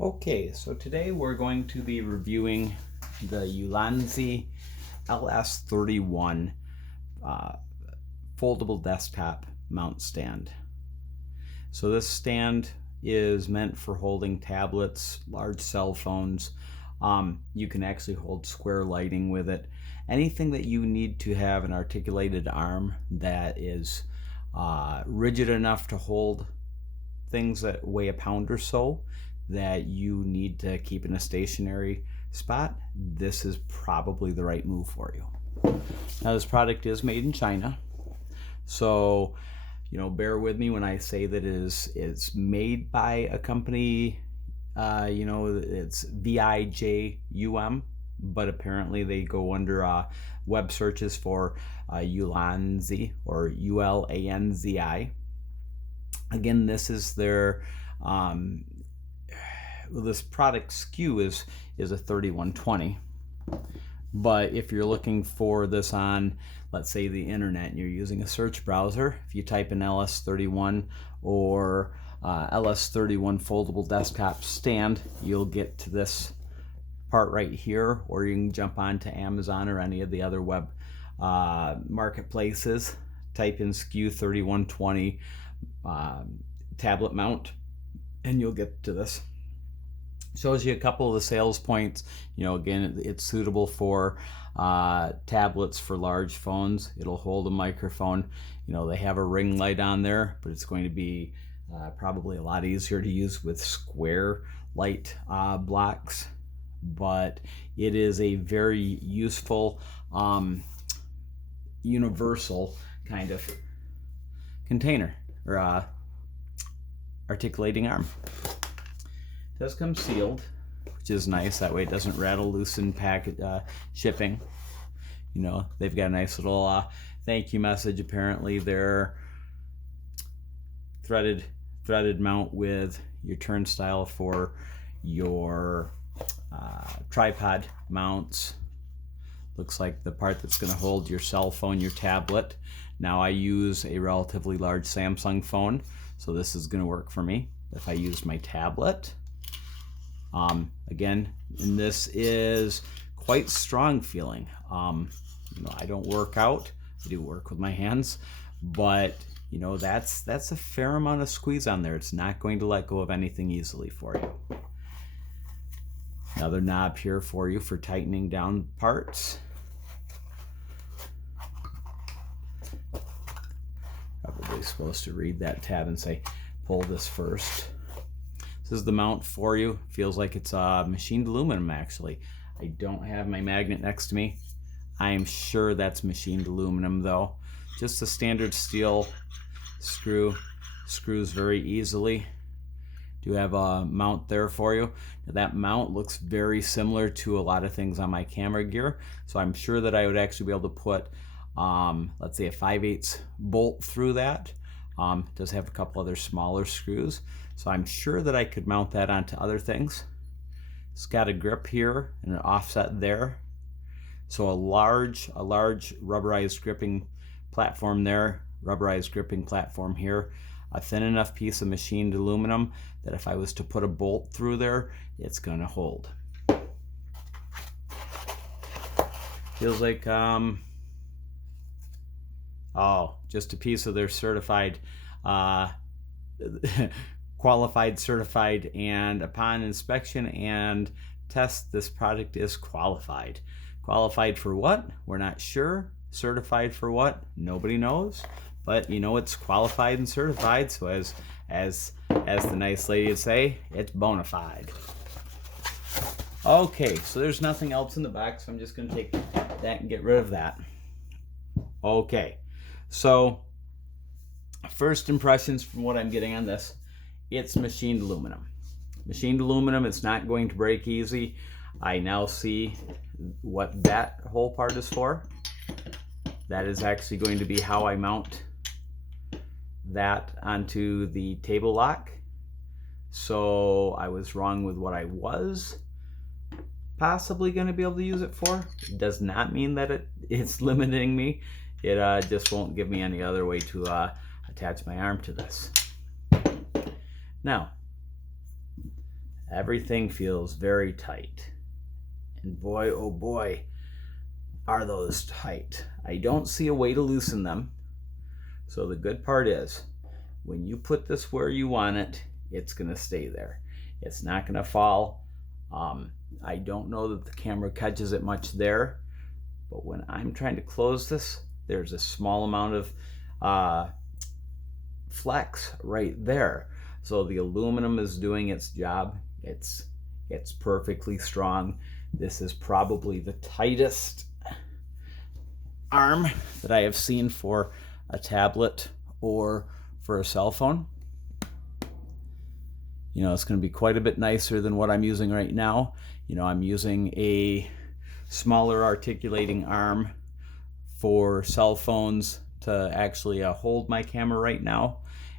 Okay, so today we're going to be reviewing the Jusmo LS31 foldable desktop mount stand. So this stand is meant for holding tablets, large cell phones. You can actually hold square lighting with it. Anything that you need to have an articulated arm that is rigid enough to hold things that weigh a pound or so that you need to keep in a stationary spot, this is probably the right move for you. Now, this product is made in China, so bear with me when I say that it's made by a company. It's VIJUM, but apparently they go under web searches for Ulanzi or ULANZI. Again, this is their this product SKU is a 3120, but if you're looking for this on, let's say, the internet and you're using a search browser, if you type in LS31 or LS31 foldable desktop stand, you'll get to this part right here, or you can jump onto Amazon or any of the other web marketplaces, type in SKU 3120 tablet mount, and you'll get to this. Shows you a couple of the sales points. Again, it's suitable for tablets, for large phones. It'll hold a microphone. They have a ring light on there, but it's going to be probably a lot easier to use with square light blocks. But it is a very useful universal kind of container or articulating arm. It does come sealed, which is nice. That way it doesn't rattle loose in shipping. They've got a nice little thank you message. Apparently they're threaded mount with your turnstile for your tripod mounts. Looks like the part that's going to hold your cell phone, your tablet. Now, I use a relatively large Samsung phone, so this is going to work for me if I use my tablet. Again, and this is quite strong feeling. I don't work out. I do work with my hands, but that's a fair amount of squeeze on there. It's not going to let go of anything easily for you. Another knob here for you for tightening down parts. Probably supposed to read that tab and say, pull this first. This is the mount for you. Feels like it's machined aluminum, actually. I don't have my magnet next to me. I am sure that's machined aluminum, though. Just a standard steel screw. Screws very easily. Do have a mount there for you. Now, that mount looks very similar to a lot of things on my camera gear, so I'm sure that I would actually be able to put, let's say, a 5/8 bolt through that. It does have a couple other smaller screws, so I'm sure that I could mount that onto other things. It's got a grip here and an offset there. So a large rubberized gripping platform there, rubberized gripping platform here, a thin enough piece of machined aluminum that if I was to put a bolt through there, it's gonna hold. Feels like, just a piece of their certified, qualified, certified, and upon inspection and test, this product is qualified. Qualified for what? We're not sure. Certified for what? Nobody knows. But it's qualified and certified, so as the nice lady would say, it's bona fide. Okay, so there's nothing else in the box, so I'm just going to take that and get rid of that. Okay, so first impressions from what I'm getting on this, it's machined aluminum. Machined aluminum, it's not going to break easy. I now see what that whole part is for. That is actually going to be how I mount that onto the table lock. So I was wrong with what I was possibly going to be able to use it for. It does not mean that it's limiting me. It just won't give me any other way to attach my arm to this. Now, Everything feels very tight. And boy, oh boy, are those tight. I don't see a way to loosen them. So the good part is, when you put this where you want it, it's gonna stay there. It's not gonna fall. I don't know that the camera catches it much there, but when I'm trying to close this, there's a small amount of flex right there. So the aluminum is doing its job. It's perfectly strong. This is probably the tightest arm that I have seen for a tablet or for a cell phone. You know, it's going to be quite a bit nicer than what I'm using right now. You know, I'm using a smaller articulating arm for cell phones to actually hold my camera right now.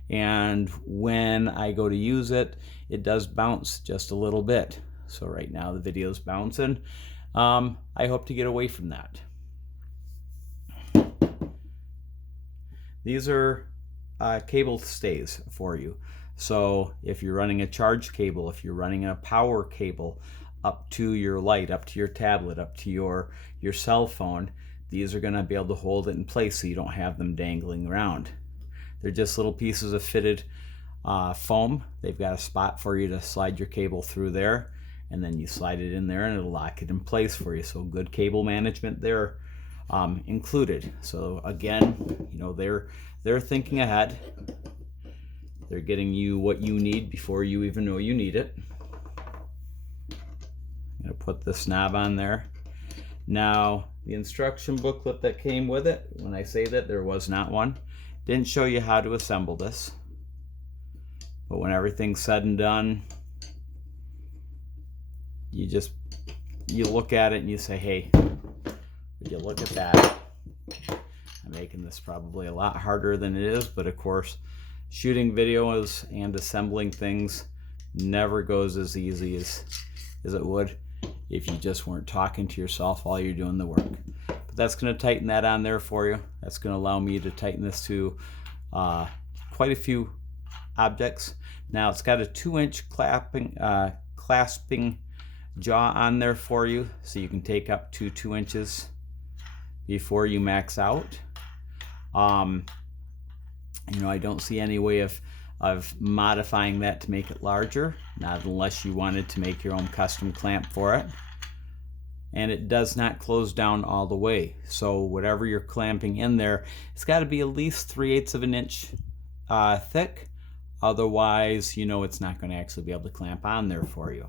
And when I go to use it, it does bounce just a little bit. So right now the video's bouncing. I hope to get away from that. These are cable stays for you. So if you're running a charge cable, if you're running a power cable up to your light, up to your tablet, up to your cell phone, these are going to be able to hold it in place so you don't have them dangling around. They're just little pieces of fitted foam. They've got a spot for you to slide your cable through there, and then you slide it in there and it'll lock it in place for you. So good cable management there included. So again, you know, they're thinking ahead. They're getting you what you need before you even know you need it. I'm gonna put this knob on there. Now, the instruction booklet that came with it, when I say that, there was not one, didn't show you how to assemble this. But when everything's said and done, you look at it and you say, hey, would you look at that? I'm making this probably a lot harder than it is, but of course, shooting videos and assembling things never goes as easy as it would if you just weren't talking to yourself while you're doing the work. But that's going to tighten that on there for you. That's going to allow me to tighten this to quite a few objects. Now it's got a 2-inch clasping jaw on there for you, so you can take up to 2 inches before you max out. You know, I don't see any way of modifying that to make it larger, not unless you wanted to make your own custom clamp for it. And it does not close down all the way. So whatever you're clamping in there, it's got to be at least 3/8 of an inch thick. Otherwise, you know, it's not going to actually be able to clamp on there for you.